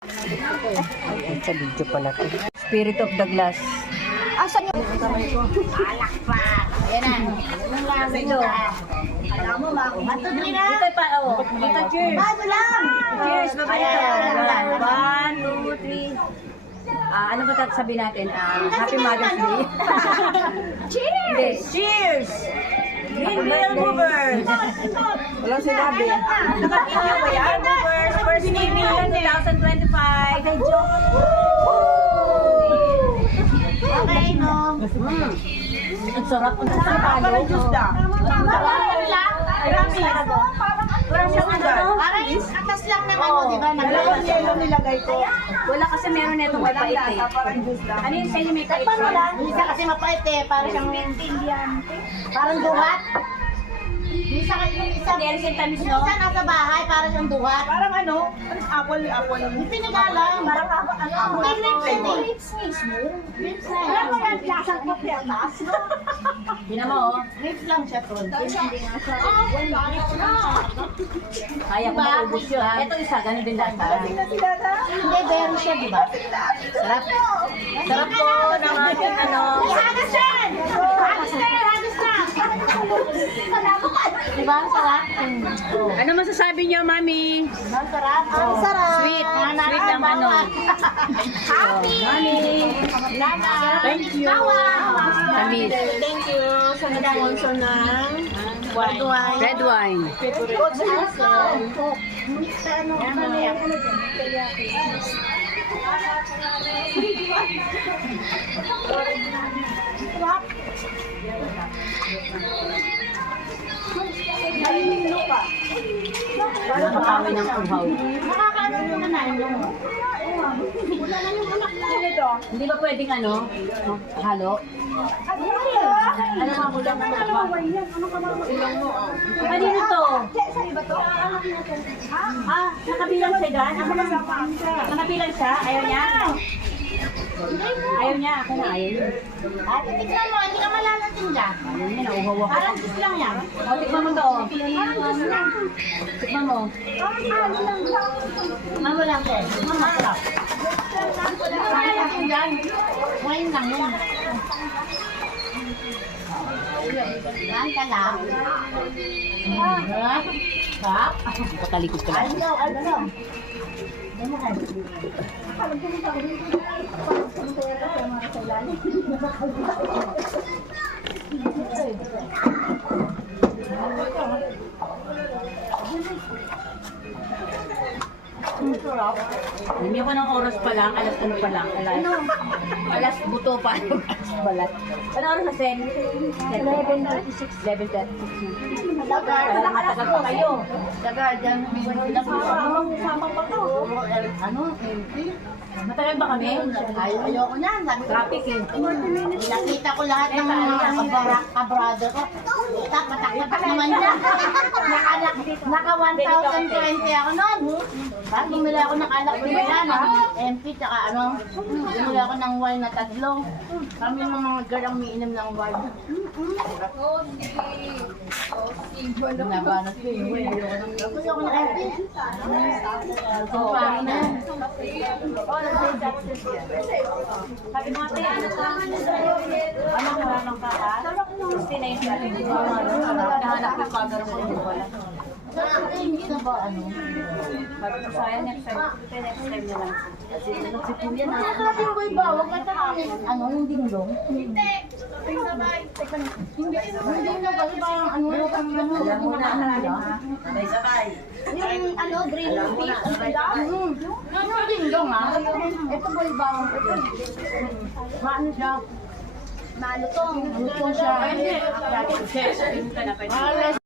Ay, sa video pala to. Spirit of the Glass. Asan yung alak pa? Ayan na. Yung lang ito. Alam mo ba? Matugli na. Dito pa, oh. Dito, cheers. Bago lang. Cheers, Ayan. 1, 2, 3. Ano ba sabi natin? Happy Mother's Day. Cheers! Hindi. Cheers! Green Wheel Movers! Walang sinabi. Nakapinyo ba yan? Movers, first evening 2025. Okay, no? Ang sarap ng palo. Parang atas lang ng ano, di ba? Dalawang yelo nilagay ko. Wala kasi meron na itong mapait eh. Parang juice lang. Ano yung sa'yo may pait Paano siya? lang? Isa kasi mapait eh. Parang siyang parang duhat. Isa yung isa. Nelson Tamis, Yung no? isa nasa bahay, parang siyang duhat. Parang ano? Apple. Yung pinagalang. Parang ano? May grapes yun eh. Grapes na yun. Alam mo yan, lasang papiatas. Hindi mo, oh. Grapes lang siya, tol. Kaya ko maubos yun, ha? Ito isa, ganun din lasa. Hindi, berry siya, di ba? Sarap. Sarap po ng ating ano. Hagas yan! Hagas na! Hagas na! Di ba? Ang sarap. Ano masasabi niyo, Mami? Ang sarap. Ang sarap. Sweet. Sweet ng ano. Happy! Mami. Thank you. Tamis. Thank you sa nag-sponsor ng wine. Red wine. Coach Hazel. Para makawin ng uhaw. Nakakaano mo na yun. Wala na yung anak na. Hindi ba pwedeng ano? Halo? Ano nga mula na nakuha? Kanino to? Nakabilang siya dyan? Nakabilang siya? Ayaw niya? Ayaw niya? Ako na ayaw niya. At tignan mo, hindi ka malalating dyan. Ayaw niya, nauhaw ako. Parang juice lang yan. O, tikman mo to. Parang juice lang. Tikman mo. Tikman mo lang, Ted. Tikman mo, masarap. Malalating dyan. Wine lang yun. Yan ka lang. Bak? Patalikod ka lang. Ayaw. Hindi ko ng oras pa lang, alas ano pa lang, alas buto pa, alas balat. Ano oras na sen? 11:36. 11:36. Parang matagal pa kayo. The Guardian. Ano? Matagal ba kami? Ayoko niyan. Sabi ko, Traffic eh. nakita ko lahat ng mga kabrother ko. Patak-patak naman niya. Naka 1,020 ako noon. Parang bumili ako ng alak bumila ng MP tsaka ano. Bumili ako ng wine na tatlo. Kami ng mga girl ang umiinom ng wine. Nabanat ko eh. Tapos ako na MP. So, parang na yun. Sabi mo ate, ano ka? Ano ka lang ka ha? 69 ka rin. Nahanap yung camera ko yung wala. Hindi na ba ano? Sabi ko sayang next time na lang. Kasi kuya na. Sabi ko ba, wag ka tanongin. Ano, yung dinglong? Hindi. Hindi na kasi parang ano, Alam mo na, Sabay. yung ano, green tea. Yung dinglong ha. Ito ba yung bawang ito? Maano siya? Malutong. Malutong siya. Hindi.